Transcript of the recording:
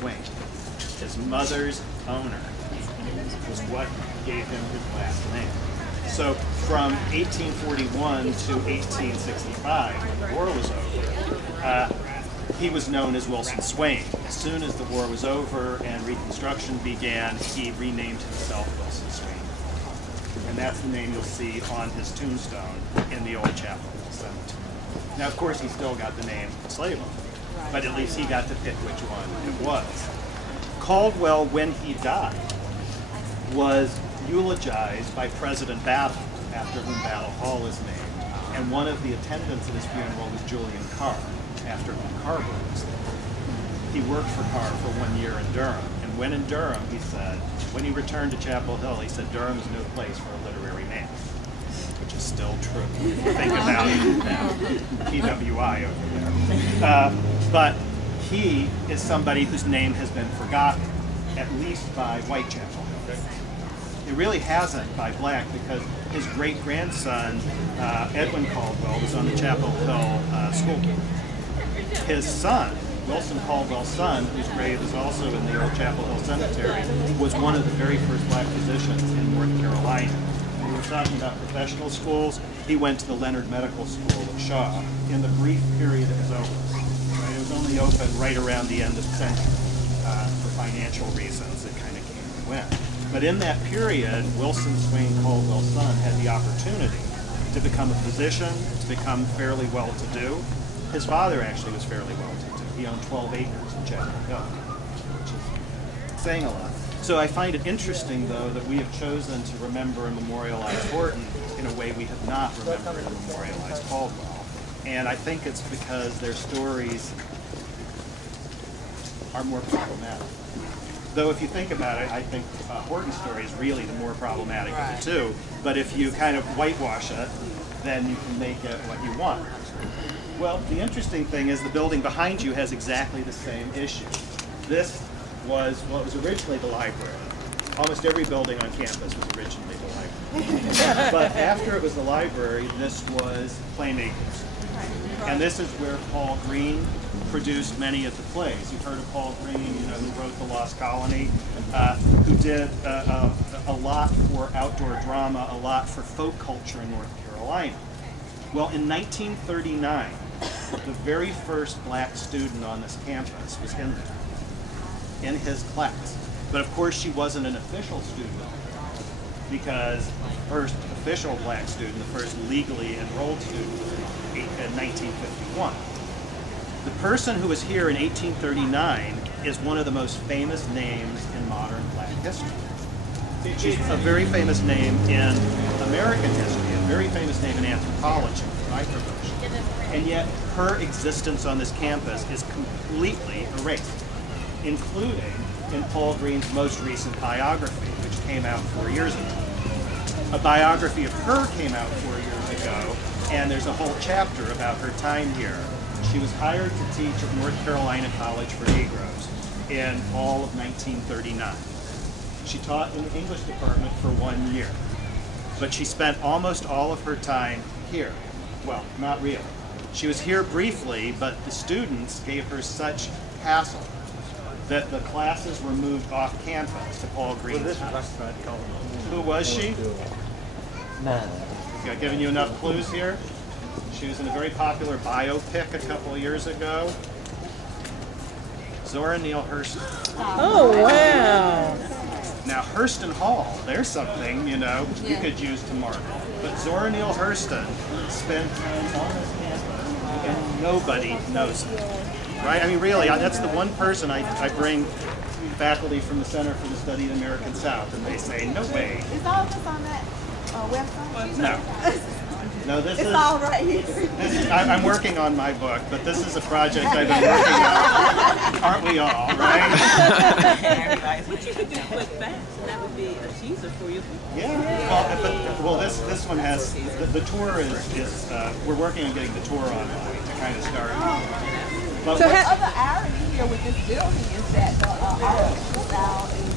Swain. His mother's owner was what gave him his last name. So from 1841 to 1865, when the war was over, he was known as Wilson Swain. As soon as the war was over and Reconstruction began, he renamed himself Wilson Swain. And that's the name you'll see on his tombstone in the old Chapel Hill Cemetery. Now, of course, he still got the name slave owner, but at least he got to pick which one it was. Caldwell, when he died, was eulogized by President Battle, after whom Battle Hall is named, and one of the attendants at his funeral was Julian Carr, after whom Carver was named. He worked for Carr for 1 year in Durham, and when in Durham, he said, when he returned to Chapel Hill, he said, Durham is no place for a literary man, which is still true. Think about PWI over there. But he is somebody whose name has been forgotten, at least by Whitechapel Hill. It really hasn't by black, because his great-grandson, Edwin Caldwell, was on the Chapel Hill school board. His son, Wilson Caldwell's son, whose grave is also in the old Chapel Hill Cemetery, was one of the very first black physicians in North Carolina. We were talking about professional schools. He went to the Leonard Medical School at Shaw in the brief period it was open. Right? It was only open right around the end of the century for financial reasons. It kind of came and went. But in that period, Wilson Swain Caldwell's son had the opportunity to become a physician, to become fairly well-to-do. His father actually was fairly well-to-do. He owned 12 acres in Chapel Hill, which is saying a lot. So I find it interesting, though, that we have chosen to remember and memorialize Horton in a way we have not remembered and memorialized Caldwell. And I think it's because their stories are more problematic. Though if you think about it, I think Horton's story is really the more problematic of the two. But if you kind of whitewash it, then you can make it what you want. Well, the interesting thing is the building behind you has exactly the same issue. This was what was originally the library. Almost every building on campus was originally the library. But after it was the library, this was Playmakers. And this is where Paul Green produced many of the plays. You've heard of Paul Green, you know, who wrote The Lost Colony, who did a lot for outdoor drama, a lot for folk culture in North Carolina. Well, in 1939, the very first black student on this campus was in there, in his class. But of course, she wasn't an official student, because the first official black student, the first legally enrolled student, was in 1951. The person who was here in 1839 is one of the most famous names in modern black history. She's a very famous name in American history, a very famous name in anthropology, my profession. And yet her existence on this campus is completely erased, including in Paul Green's most recent biography, which came out 4 years ago. A biography of her came out 4 years ago, and there's a whole chapter about her time here. She was hired to teach at North Carolina College for Negroes in all of 1939. She taught in the English department for 1 year, but she spent almost all of her time here. Well, not really. She was here briefly, but the students gave her such hassle that the classes were moved off campus to Paul Green's house. Who was she? I've given you enough clues here. She was in a very popular biopic a couple of years ago. Zora Neale Hurston. Oh, wow. Now, Hurston Hall, there's something, you know, you could use to mark. But Zora Neale Hurston spent time on this campus, and nobody knows it. Right? I mean, really, that's the one person I bring faculty from the Center for the Study of the American South, and they say, no way. Is all this on that website? No. No, this it's is all right here. I'm working on my book, but this is a project I've been working on. Aren't we all, right? What you could do quick fast, and that would be a teaser for you. Yeah. Well, this one has the tour is we're working on getting the tour online to kind of start. But so the other irony here with this building is that the architectural style is